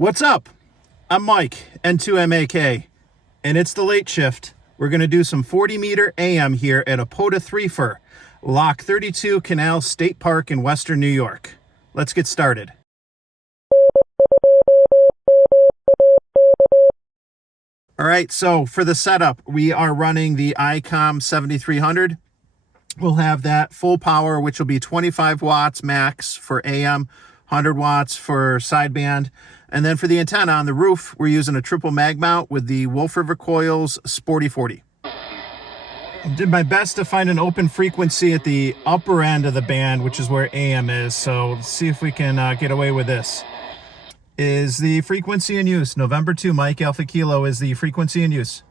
What's up? I'm Mike, N2MAK, and it's the late shift. We're going to do some 40-meter AM here at a POTA 3-fer, Lock 32, Canal State Park in Western New York. Let's get started. All right, so for the setup, we are running the ICOM 7300. We'll have that full power, which will be 25 watts max for AM, 100 watts for sideband. And then for the antenna on the roof, we're using a triple mag mount with the Wolf River Coils Sporty 40. I did my best to find an open frequency at the upper end of the band, which is where AM is. So let's see if we can get away with this. Is the frequency in use? November 2, Mike Alpha Kilo is the frequency in use.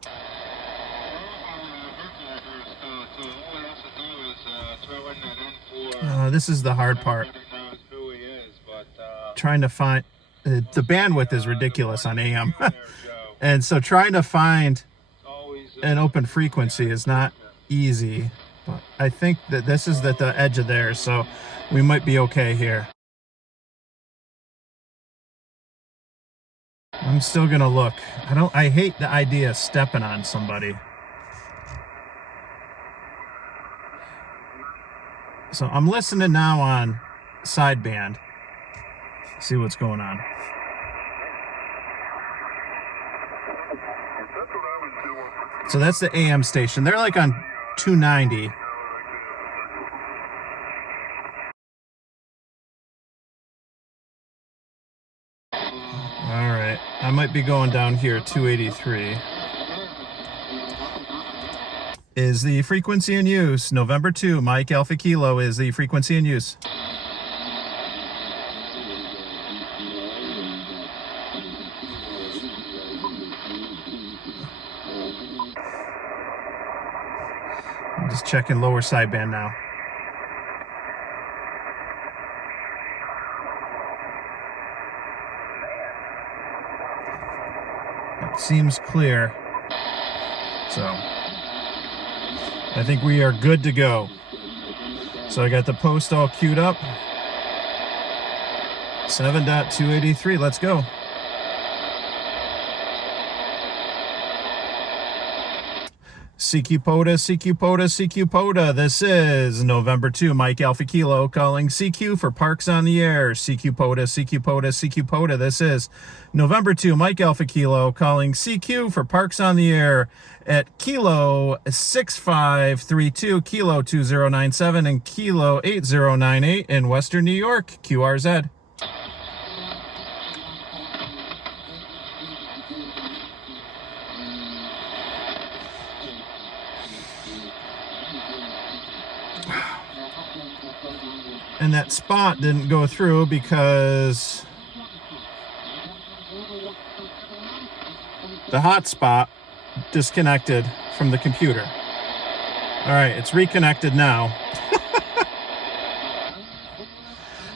This is the hard part. Trying to find... the bandwidth is ridiculous on AM. And so trying to find an open frequency is not easy. But I think that this is at the edge of there, so we might be okay here. I'm still gonna look. I hate the idea of stepping on somebody. So I'm listening now on sideband. See what's going on. So that's the AM station. They're like on 290. All right, I might be going down here 283. Is the frequency in use? November 2, Mike Alpha Kilo is the frequency in use. I'm just checking lower sideband now. It seems clear. So I think we are good to go. So I got the post all queued up. 7.283, let's go. CQ POTA, CQ POTA, CQ POTA. This is November 2, Mike Alpha Kilo calling CQ for Parks on the Air. CQ POTA, CQ POTA, CQ POTA. This is November 2, Mike Alpha Kilo calling CQ for Parks on the Air at Kilo 6532, Kilo 2097, and Kilo 8098 in Western New York, QRZ. And that spot didn't go through because the hotspot disconnected from the computer. All right, it's reconnected now.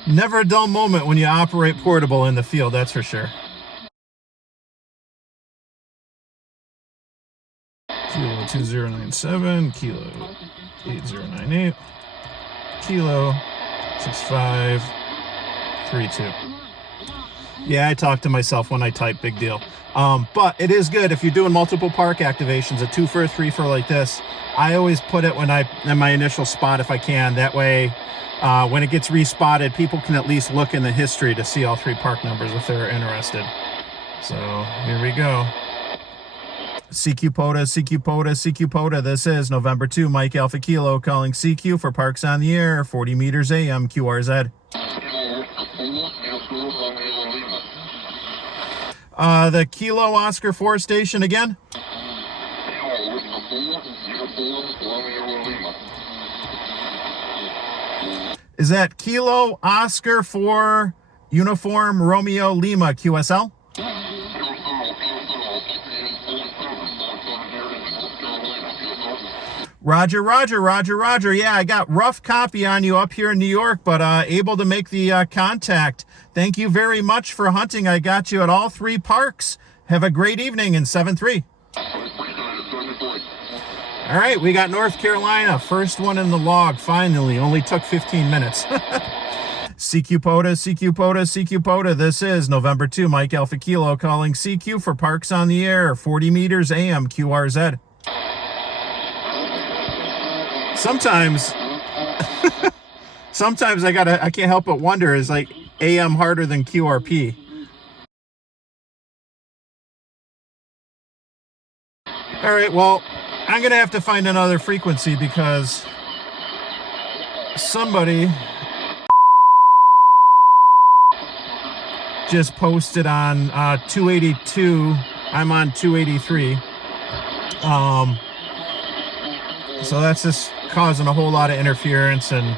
Never a dull moment when you operate portable in the field, that's for sure. Kilo 2097, Kilo 8098, Kilo 6532. Yeah, I talk to myself when I type, big deal. But it is good if you're doing multiple park activations, a 2-fer, 3-fer like this. I always put it in my initial spot if I can. That way, when it gets respotted, people can at least look in the history to see all three park numbers if they're interested. So here we go. CQ POTA, CQ POTA, CQ POTA. This is November 2, Mike Alpha Kilo calling CQ for Parks on the Air, 40 meters AM, QRZ. The Kilo Oscar 4 station again? Is that Kilo Oscar 4 Uniform Romeo Lima QSL? Roger, roger, roger, roger. Yeah, I got rough copy on you up here in New York, but able to make the contact. Thank you very much for hunting. I got you at all three parks. Have a great evening in 7-3. All right, we got North Carolina. First one in the log, finally. Only took 15 minutes. CQ POTA, CQ POTA, CQ POTA. This is November 2, Mike Alpha Kilo calling CQ for Parks on the Air, 40 meters AM, QRZ. Sometimes I can't help but wonder, is like AM harder than QRP? All right, well, I'm going to have to find another frequency because somebody just posted on 282. I'm on 283. So that's just causing a whole lot of interference, and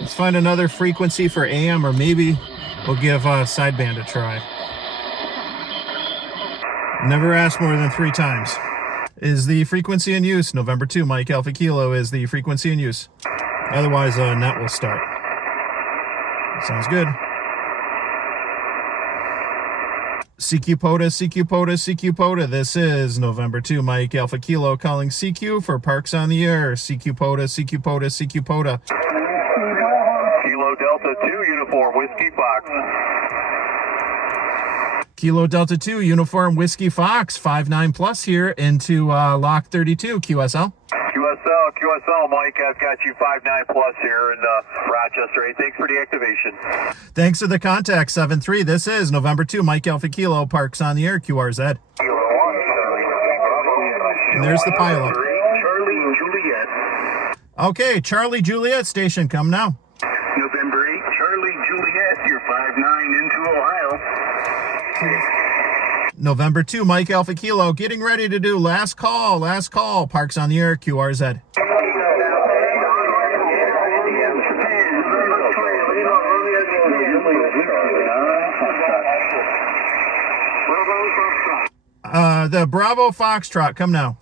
let's find another frequency for AM, or maybe we'll give sideband a try. Never ask more than 3 times. Is the frequency in use? November 2, Mike Alpha Kilo is the frequency in use. Otherwise, net will start. Sounds good. CQ POTA, CQ POTA, CQ POTA. This is November 2, Mike Alpha Kilo calling CQ for Parks on the Air. CQ POTA, CQ POTA, CQ POTA. Kilo Delta 2, Uniform Whiskey Fox. Kilo Delta 2, Uniform Whiskey Fox, 59 plus here into lock 32, QSL. QSL, Mike, I've got you 59 plus here in Rochester. Hey, thanks for the activation. Thanks for the contact, 7-3. This is November 2, Mike Alpha Kilo, Parks on the Air, QRZ. And there's the pilot. Charlie Juliet. Okay, Charlie Juliet station, come now. November 8, Charlie Juliet, you're 59 into Ohio. November 2, Mike Alpha Kilo, getting ready to do last call, Parks on the Air, QRZ. The Bravo Foxtrot, come now.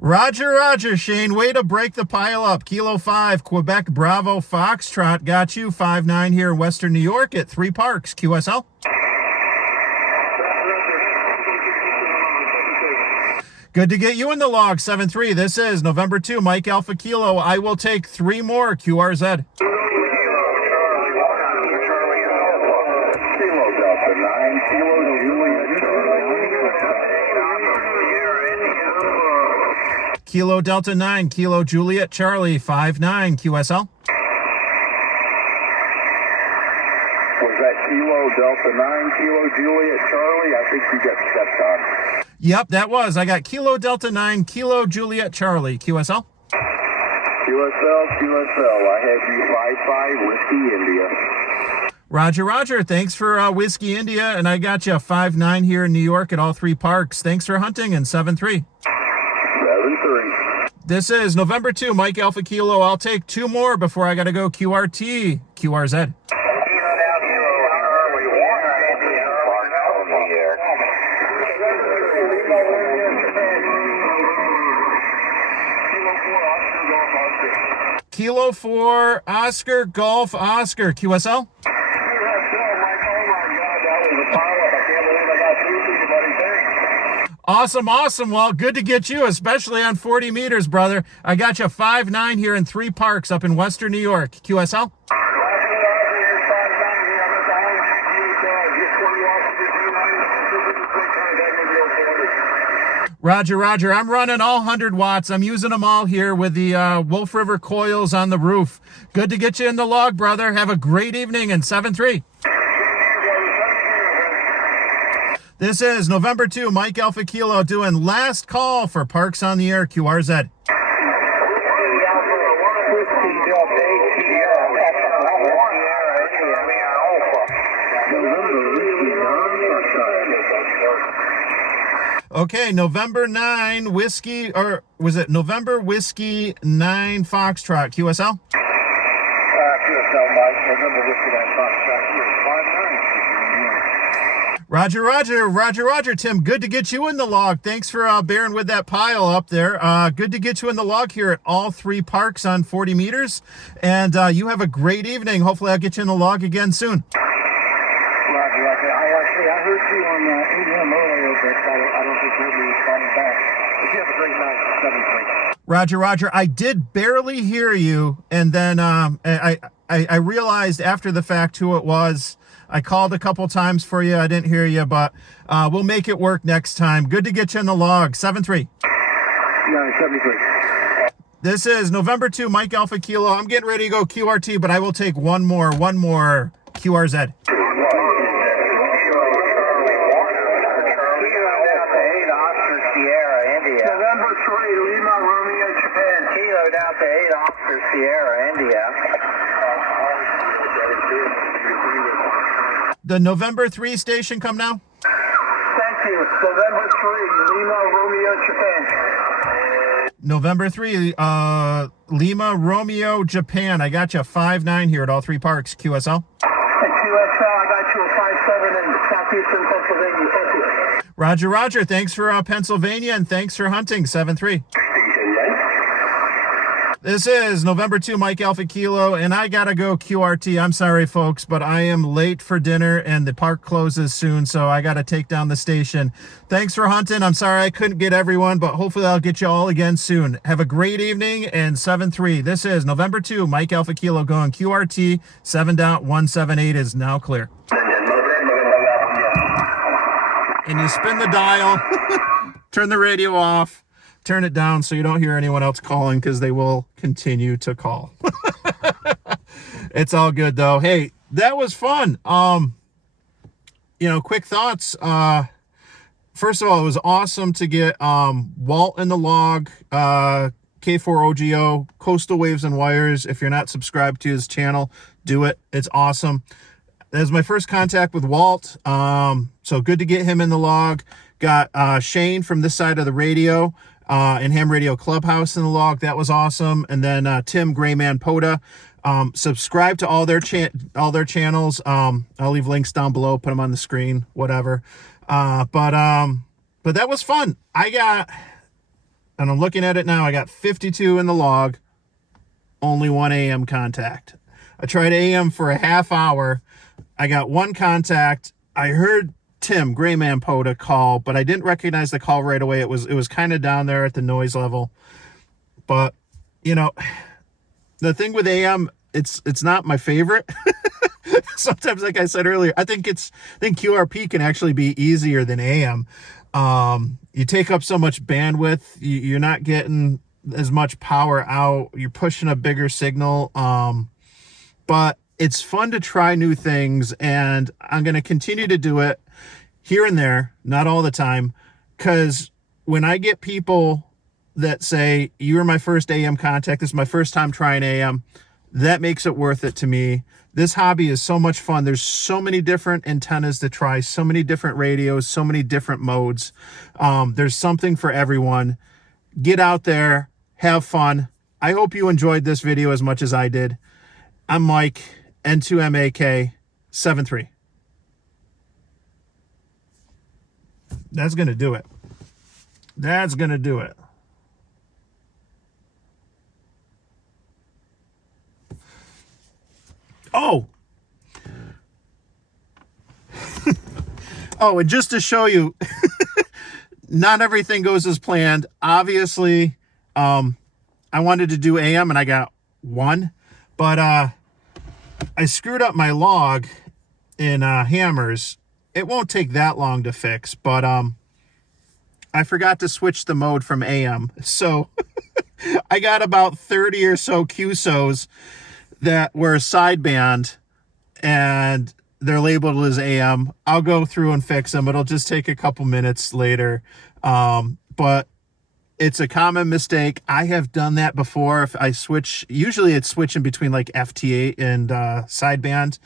Roger, Shane, way to break the pile up. Kilo 5, Quebec Bravo Foxtrot, got you 59 here in Western New York at 3 Parks, QSL. Good to get you in the log, 7-3. This is November 2, Mike Alpha Kilo. I will take 3 more, QRZ. Kilo Delta 9, Kilo Juliet Charlie, 59, QSL. Was that Kilo Delta 9, Kilo Juliet Charlie? I think you got stepped on. Yep, that was. I got Kilo Delta 9, Kilo Juliet Charlie, QSL. QSL, I have you 55 Whiskey India. Roger, thanks for Whiskey India, and I got you 59 here in New York at all 3 parks. Thanks for hunting, and 7-3. 7-3. This is November 2, Mike Alpha Kilo. I'll take 2 more before I got to go QRT, QRZ. Kilo 4, Oscar, Golf, Oscar, QSL. Awesome. Well, good to get you, especially on 40 meters, brother. I got you 5-9 here in 3 parks up in Western New York. QSL? Roger. I'm running all 100 watts. I'm using them all here with the Wolf River coils on the roof. Good to get you in the log, brother. Have a great evening, and 7-3. This is November 2, Mike Alpha Kilo doing last call for Parks on the Air, QRZ. Okay, November 9 Whiskey, or was it November Whiskey 9 Foxtrot, QSL? QSL, Mike. November Whiskey 9 Foxtrot. Roger, Tim. Good to get you in the log. Thanks for bearing with that pile up there. Good to get you in the log here at all 3 parks on 40 meters. And you have a great evening. Hopefully I'll get you in the log again soon. Roger. I have Roger, Roger. I did barely hear you, and then I realized after the fact who it was. I called a couple times for you. I didn't hear you, but we'll make it work next time. Good to get you in the log. 7-3. No, 73. This is November 2, Mike Alpha Kilo. I'm getting ready to go QRT, but I will take one more QRZ. November 3, Lima, Romeo, Japan. Kilo down to 8 Oscar Sierra, India. The November 3 station come now? Thank you. November 3, Lima, Romeo, Japan. November 3, Lima, Romeo, Japan. I got you 5-9 here at all three parks. QSL? At QSL, I got you a 5-7 in southeastern Pennsylvania. Thank you. Roger, Roger. Thanks for Pennsylvania, and thanks for hunting. 7-3. This is November 2, Mike Alpha Kilo, and I gotta go QRT. I'm sorry, folks, but I am late for dinner, and the park closes soon, so I gotta take down the station. Thanks for hunting. I'm sorry I couldn't get everyone, but hopefully I'll get you all again soon. Have a great evening, and 7-3. This is November 2, Mike Alpha Kilo going QRT. 7.178 is now clear. And you spin the dial, turn the radio off, turn it down so you don't hear anyone else calling, because they will continue to call. It's all good though. Hey, that was fun. Quick thoughts. First of all, it was awesome to get Walt in the log, K4OGO, Coastal Waves and Wires. If you're not subscribed to his channel, do it. It's awesome. That was my first contact with Walt. So good to get him in the log. Got Shane from this side of the radio, and Ham Radio Clubhouse in the log. That was awesome. And then Tim Grayman POTA. Subscribe to all their channels. I'll leave links down below, put them on the screen, whatever. But that was fun. And I'm looking at it now, I got 52 in the log, only one AM contact. I tried AM for a half hour. I got one contact. I heard Tim Grayman POTA call, but I didn't recognize the call right away. It was kind of down there at the noise level. But the thing with AM, it's not my favorite. Sometimes, like I said earlier, I think QRP can actually be easier than AM. You take up so much bandwidth, you're not getting as much power out. You're pushing a bigger signal. But it's fun to try new things, and I'm going to continue to do it here and there, not all the time, because when I get people that say, you're my first AM contact, this is my first time trying AM, that makes it worth it to me. This hobby is so much fun. There's so many different antennas to try, so many different radios, so many different modes. There's something for everyone. Get out there, have fun. I hope you enjoyed this video as much as I did. I'm Mike, N2MAK 7-3. That's going to do it. That's going to do it. Oh. Oh, and just to show you, not everything goes as planned. Obviously, I wanted to do AM and I got one, but I screwed up my log in Hammers. It won't take that long to fix, but I forgot to switch the mode from AM. So I got about 30 or so QSOs that were sideband, and they're labeled as AM. I'll go through and fix them. It'll just take a couple minutes later. But it's a common mistake. I have done that before. If I switch, usually it's switching between like FT8 and sideband.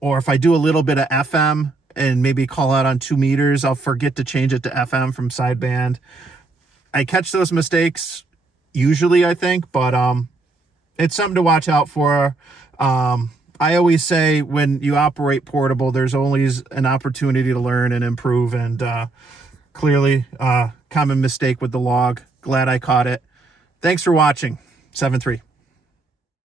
Or if I do a little bit of FM and maybe call out on 2 meters, I'll forget to change it to FM from sideband. I catch those mistakes usually, I think, but it's something to watch out for. I always say when you operate portable, there's always an opportunity to learn and improve, and clearly common mistake with the log. Glad I caught it. Thanks for watching. 7-3.